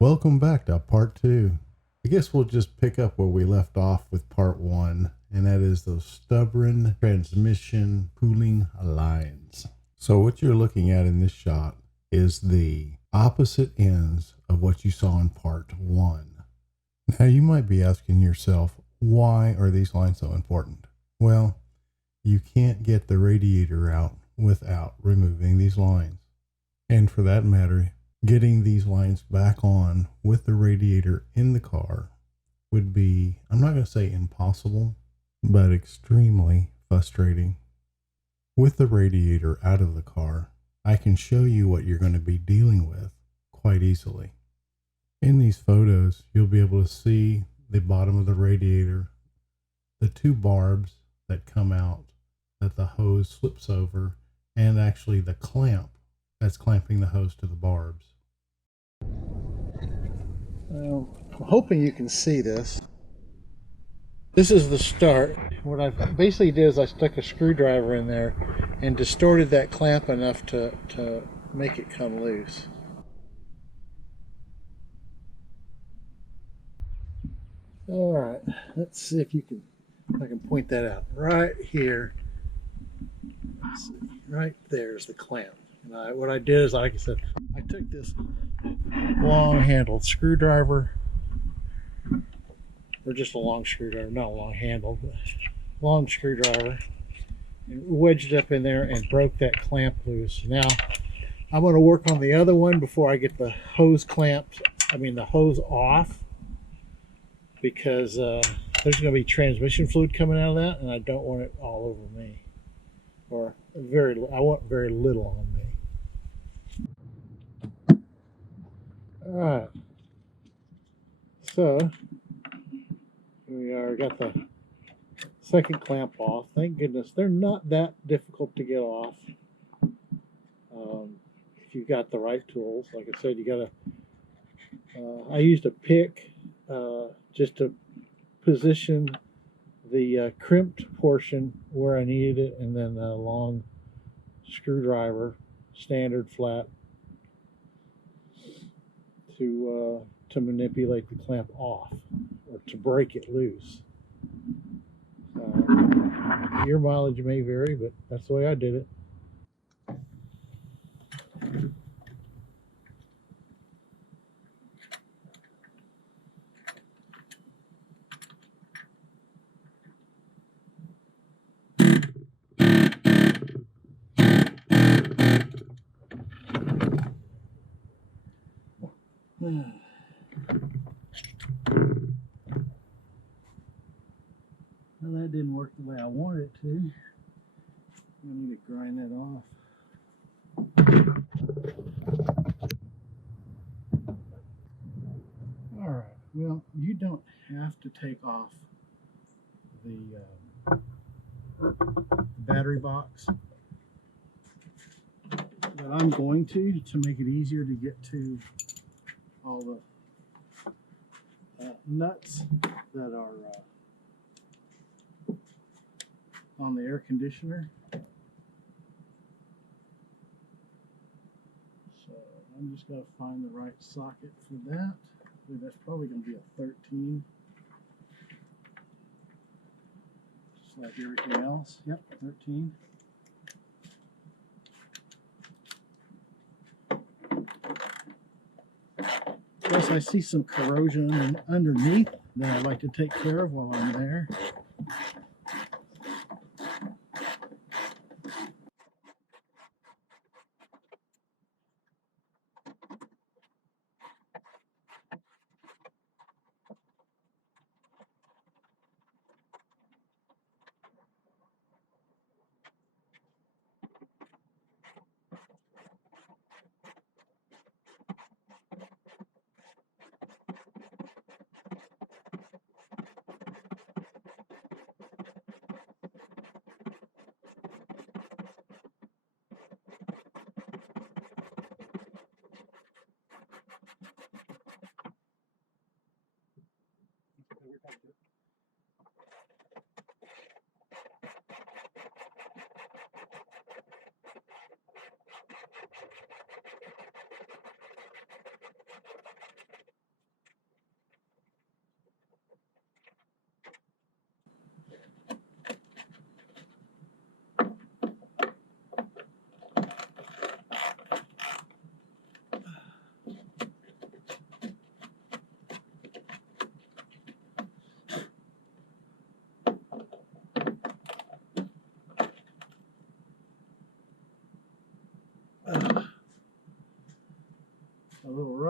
Welcome back to part two. I guess we'll just pick up where we left off with part one, and that is those stubborn transmission cooling lines. So what you're looking at in this shot is the opposite ends of what you saw in part one. Now you might be asking yourself, why are these lines so important? Well, you can't get the radiator out without removing these lines. And for that matter, getting these lines back on with the radiator in the car would be, I'm not going to say impossible, but extremely frustrating. With the radiator out of the car, I can show you what you're going to be dealing with quite easily. In these photos, you'll be able to see the bottom of the radiator, the two barbs that come out that the hose slips over, and actually the clamp that's clamping the hose to the barbs. Well, I'm hoping you can see this. This is the start. What I basically did is I stuck a screwdriver in there and distorted that clamp enough to make it come loose. All right, let's see if I can point that out right here. Let's see, right there's the clamp. And what I did is, like I said, I took this long-handled screwdriver, or just a long screwdriver, not a long handle, but long screwdriver, and wedged it up in there and broke that clamp loose. Now I'm going to work on the other one before I get the hose the hose off, because there's going to be transmission fluid coming out of that, and I don't want it all over me, or I want very little on me. All right, so here we are. Got the second clamp off. Thank goodness they're not that difficult to get off. If you've got the right tools, like I said, you got to. I used a pick just to position the crimped portion where I needed it, and then a long screwdriver, standard flat, to manipulate the clamp off or to break it loose. Your mileage may vary, but that's the way I did it. Well, that didn't work the way I wanted it to. I need to grind that off. All right, well, you don't have to take off the battery box, but I'm going to make it easier to get to all the nuts that are on the air conditioner. So I'm just going to find the right socket for that. I believe that's probably going to be a 13. Just like everything else. Yep, 13. Plus I see some corrosion underneath that I'd like to take care of while I'm there.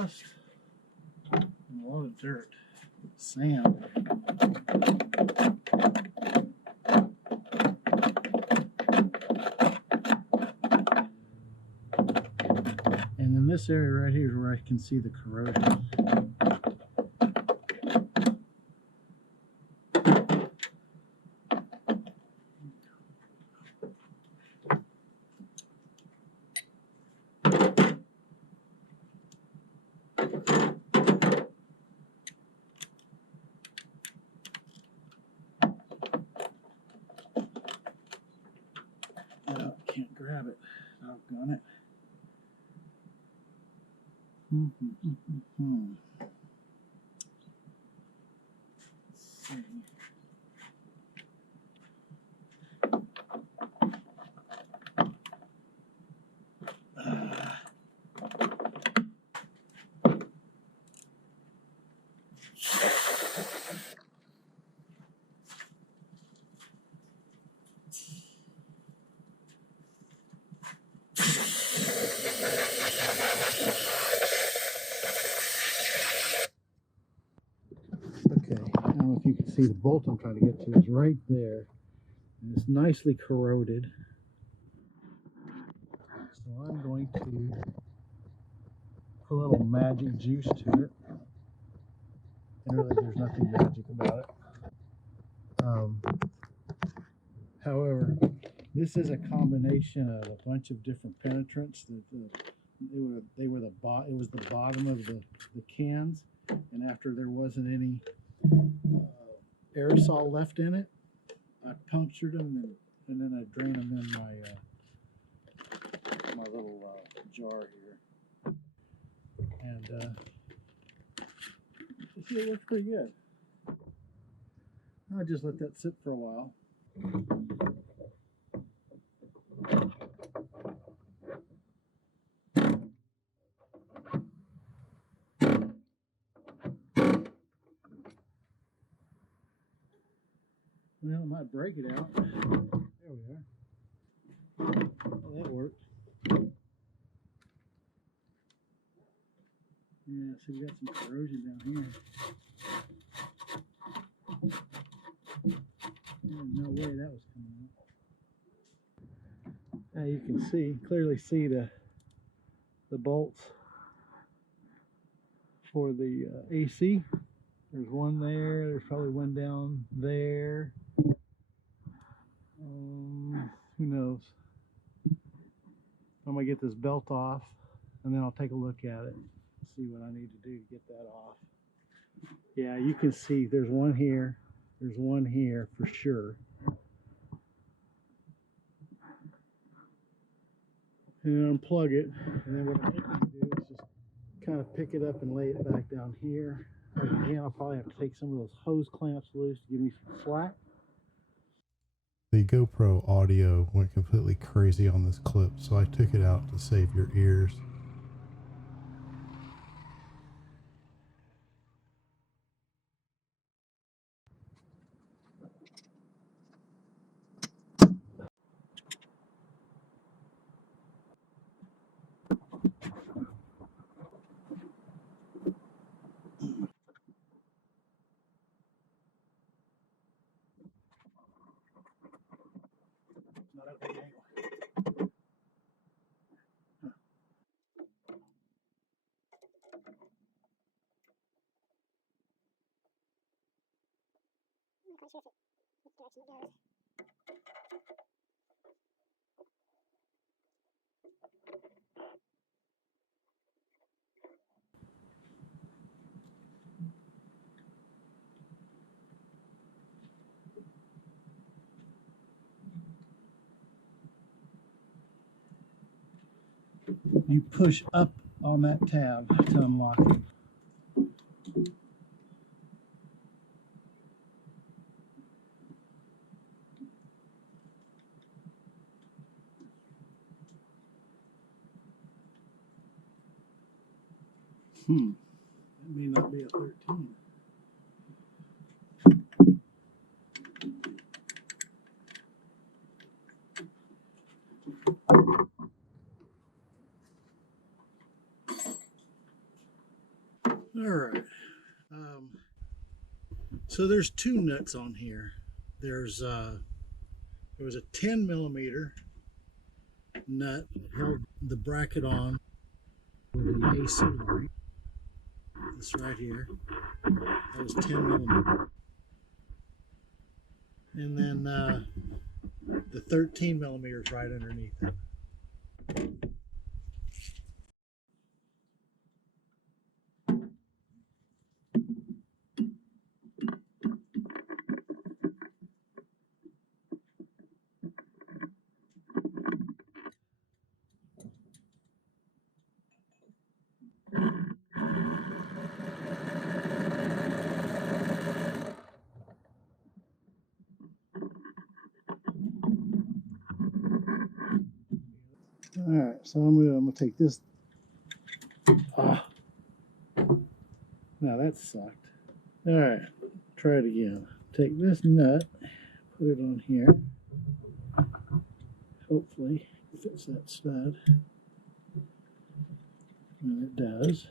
rust and a lot of dirt, sand. And in this area right here is where I can see the corrosion. Oh, can't grab it. Doggone it. Let's see. Okay, I don't know if you can see the bolt I'm trying to get to is right there. And it's nicely corroded. So I'm going to put a little magic juice to it. And really there's nothing magic about it. However, this is a combination of a bunch of different penetrants. It was the bottom of the cans, and after there wasn't any aerosol left in it, I punctured them and then I drained them in my little jar here, and it looks pretty good. I'll just let that sit for a while. Well, it might break it out. There we are. Well, that worked. Yeah, so we got some corrosion down here. No way that was coming out. Now you can clearly see the bolts for the AC. There's one there. There's probably one down there. Who knows? I'm gonna get this belt off, and then I'll take a look at it, see what I need to do to get that off. Yeah, you can see there's one here. There's one here for sure. And unplug it, and then what I'm going to do is just kind of pick it up and lay it back down here. Again, I'll probably have to take some of those hose clamps loose to give me some slack. The GoPro audio went completely crazy on this clip, so I took it out to save your ears. Not at a big angle. I'm not quite sure which direction it goes. You push up on that tab to unlock it. That may not be a 13. All right. So there's two nuts on here. There was a 10 millimeter nut that held the bracket on for the AC line. This right here. That was 10 millimeter. And then the 13 millimeters right underneath it. All right, so I'm gonna take this. Now that sucked. All right, try it again. Take this nut, put it on here. Hopefully, it fits that stud. And it does.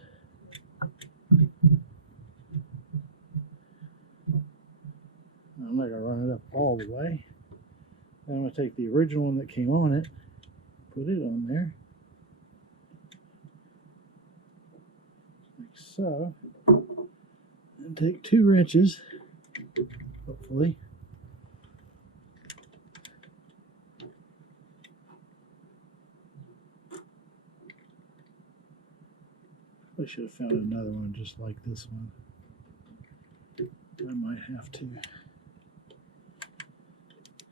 I'm not gonna run it up all the way. Then I'm gonna take the original one that came on it, put it on there, like so, and take 2 wrenches, hopefully. I should have found another one just like this one. I might have to.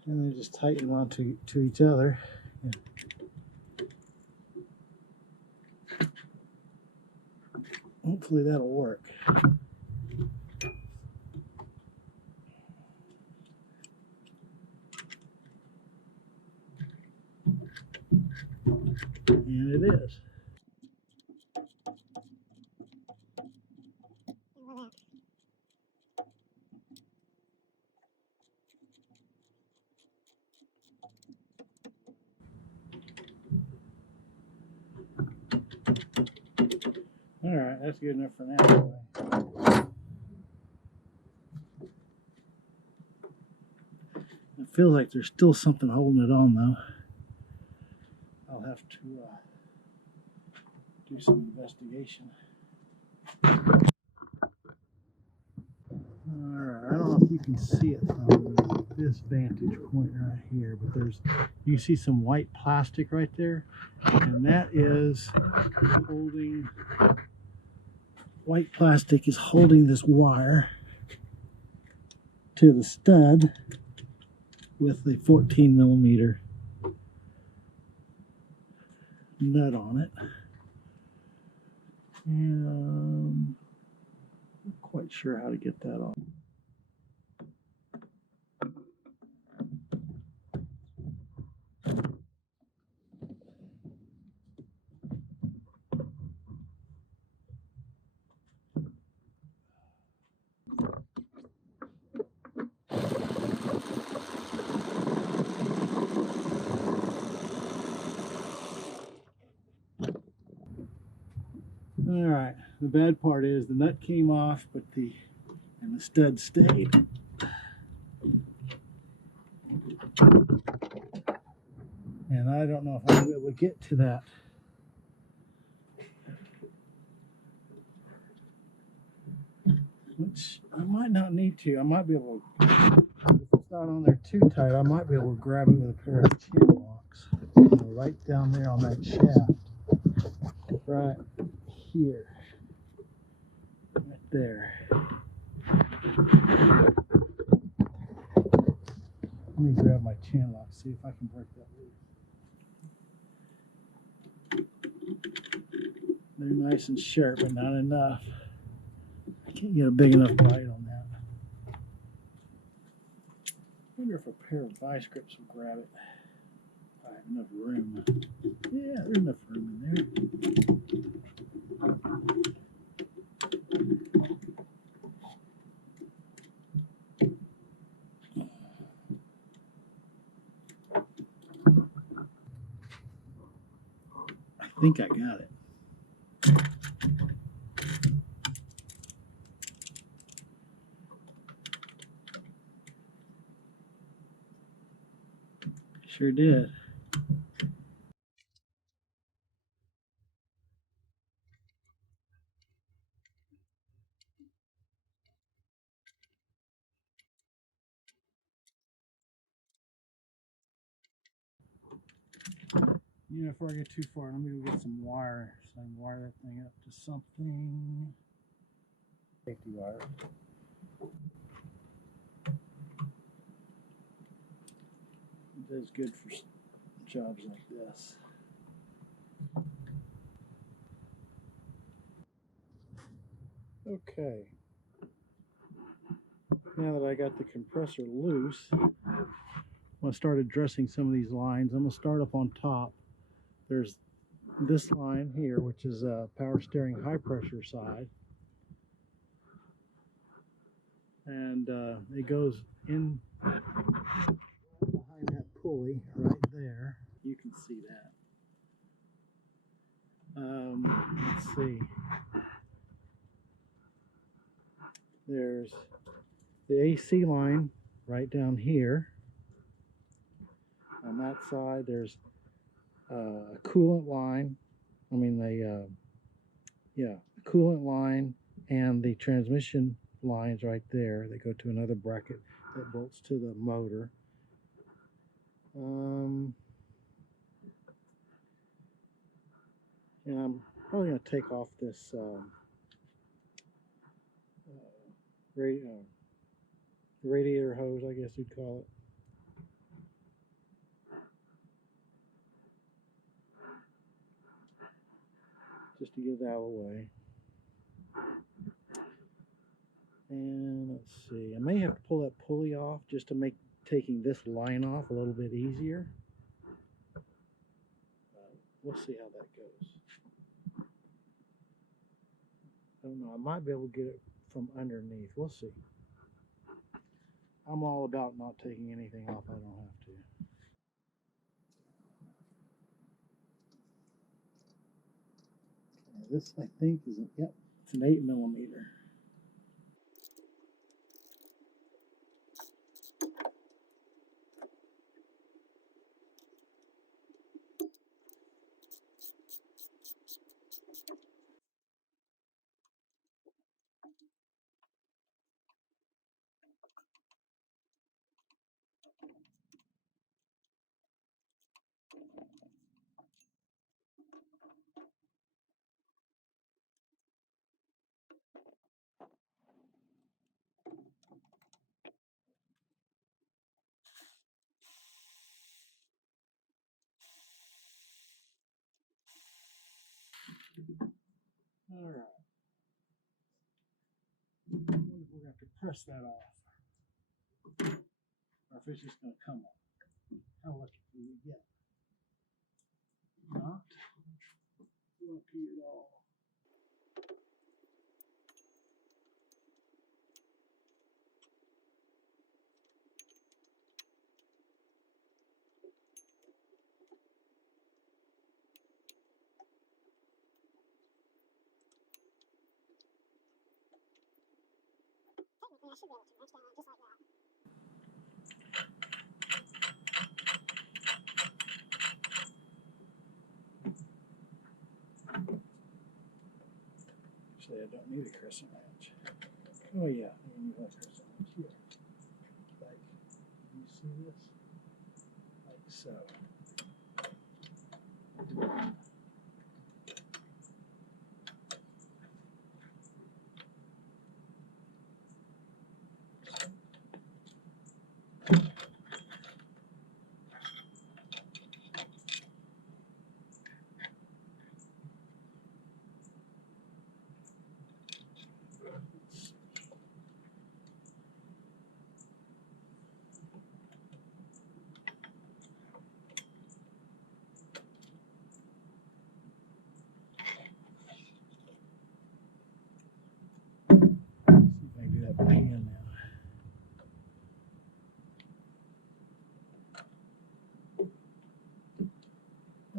And then just tighten on to each other. And hopefully that'll work. And it is. All right, that's good enough for now. It feels like there's still something holding it on, though. I'll have to do some investigation. All right, I don't know if you can see it from this vantage point right here, but you can see some white plastic right there, and that is holding. White plastic is holding this wire to the stud with the 14 millimeter nut on it. And I'm not quite sure how to get that off. All right, the bad part is the nut came off, but the stud stayed. And I don't know if I'll be able to get to that. Which I might not need to. I might be able to, if it's not on there too tight, I might be able to grab it with a pair of chin locks. Right down there on that shaft. Right here. Right there. Let me grab my chin lock, see if I can break that loose. They're nice and sharp, but not enough. I can't get a big enough bite on that. I wonder if a pair of vice grips will grab it. I have enough room. Yeah, there's enough room in there. I think I got it. Sure did. You know, before I get too far, let me go get some wire so I can wire that thing up to something. Safety wire. It is good for jobs like this. Okay. Now that I got the compressor loose, I'm going to start addressing some of these lines. I'm going to start up on top. There's this line here, which is a power steering high pressure side. And it goes in behind that pulley right there. You can see that. Let's see. There's the AC line right down here. On that side, there's a coolant line. A coolant line and the transmission lines right there. They go to another bracket that bolts to the motor. And I'm probably going to take off this radiator hose, I guess you'd call it. Just to get it out of the way. And let's see, I may have to pull that pulley off just to make taking this line off a little bit easier. We'll see how that goes. I don't know, I might be able to get it from underneath. We'll see. I'm all about not taking anything off I don't have to. Okay, this I think is it's an 8mm. All right. I wonder if we're going to have to press that off, or if it's just going to come off. How lucky do we get? Not lucky at all. Technically, I should be able to wrench that on just like that. Actually, I don't need a crescent wrench. Oh yeah, I need a crescent wrench here. Like, you see this? Like so. See if I can do that by hand now.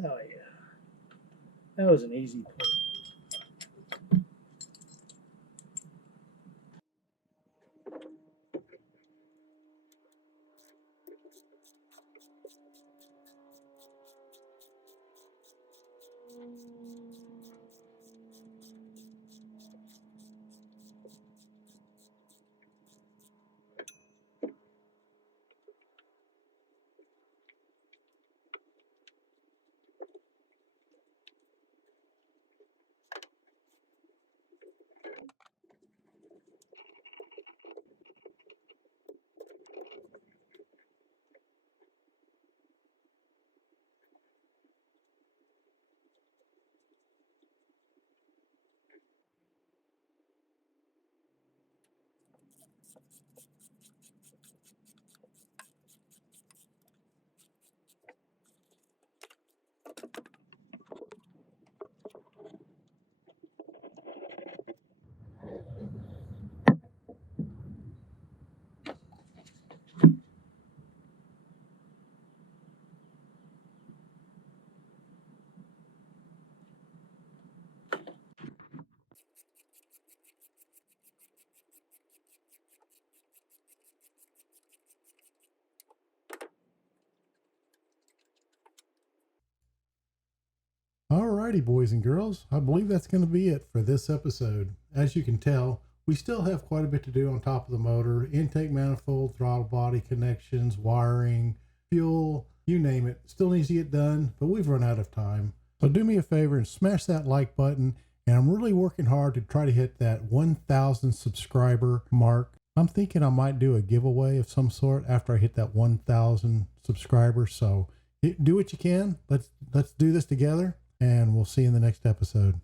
Oh yeah, that was an easy pull. Alrighty, boys and girls, I believe that's going to be it for this episode. As you can tell, we still have quite a bit to do on top of the motor: intake manifold, throttle body connections, wiring, fuel, you name it. Still needs to get done, but we've run out of time. So do me a favor and smash that like button. And I'm really working hard to try to hit that 1,000 subscriber mark. I'm thinking I might do a giveaway of some sort after I hit that 1,000 subscribers. So do what you can. Let's do this together, and we'll see you in the next episode.